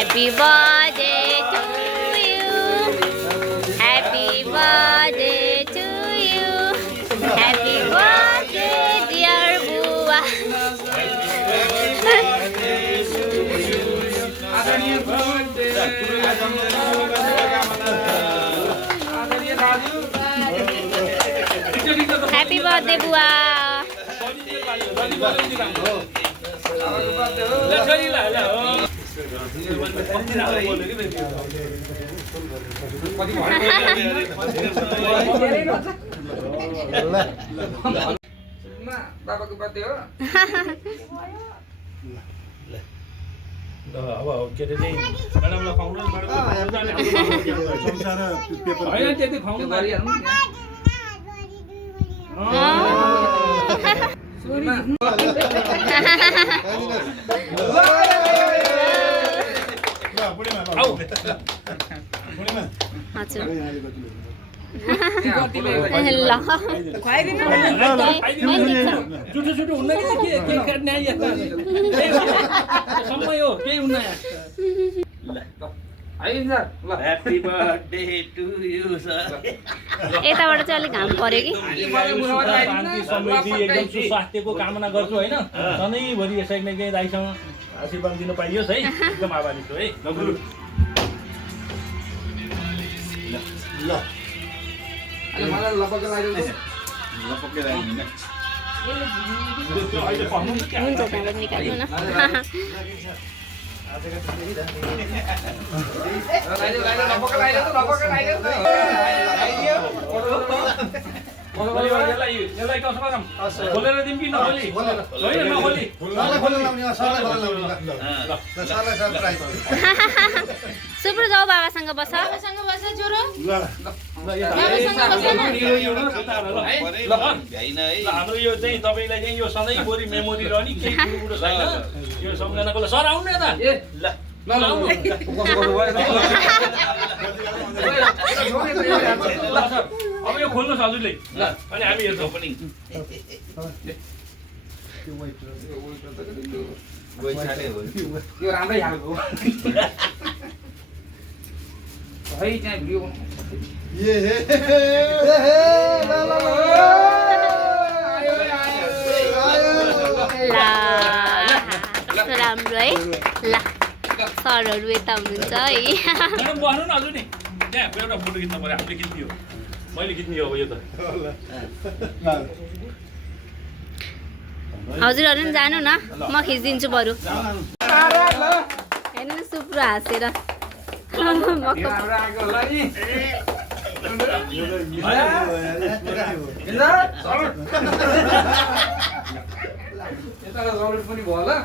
Happy birthday to you. Happy birthday to you. Happy birthday dear बुआ. Happy birthday बुआ. बाबाको birthday हो अब के अरे चाहिँ म्याडमलाई खुवाउनु होइन त्यति खुवाउनु गरिहाल्नु हजुर जुठो जुठो हुन्न कि के काट्ने आइहाल्छ समय हो केही हुन्न happy birthday to you sir यताबाट चाहिँ अलिक घाम पर्यो कि शान्ति समृद्धि एकदम सुस्वास्थ्यको कामना गर्छु होइन सधैँभरि यसरी नै केही दाइसँग आशीर्वाद दिन पाइयोस् है एकदम आभारी छु है मलाई लपक्क लाग्यो हुन्छ त्यहाँबाट निकाल्नु न यसलाई कसो गरौँ खोलेर दिउँ कि नखोली होइन नखोली सुब्रु जाऊ बाबासँग बस हाम्रो यो चाहिँ तपाईँलाई चाहिँ यो सधैँभरि मेमोरी रहने केही कुरो छैन यो सम्झनाको सर आउनु न यता अब यो खोल्नुहोस् हजुरले अनि हामी हेर्छौँ पनि यो राम्रै खालको है त्यहाँ भिडियो कस्तो राम्रो है ल सरहरू यता हुनुहुन्छ है म्याडम बस्नु न हजुर नि त्यहाँ एउटा फोटो खिच्नु पऱ्यो हामीले खिच्ने हो मैले खिच्ने हो अब यो त हजुरहरू पनि जानु न म खिचिदिन्छु बरु हेर्नु न सुब्रु हाँसेर पनि भयो होला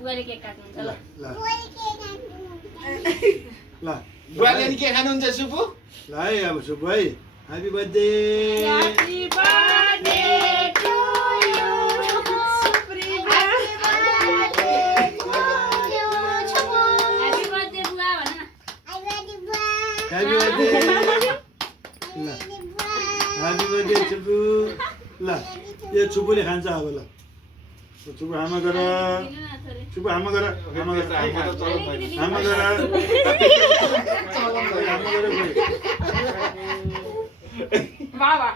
बुवाले केक काट्नुहुन्छ ल बुवाले नि के खानुहुन्छ सुपु ल है अब सुपु है happy birthday to you happy birthday बुवा भन ह्यापी बर्थडे ल ह्यापी बर्थडे सुपु ल यो सुपुले खान्छ अब ल सुपु आमा गर सुपु आमा गर आमा गर आमा गर बाबा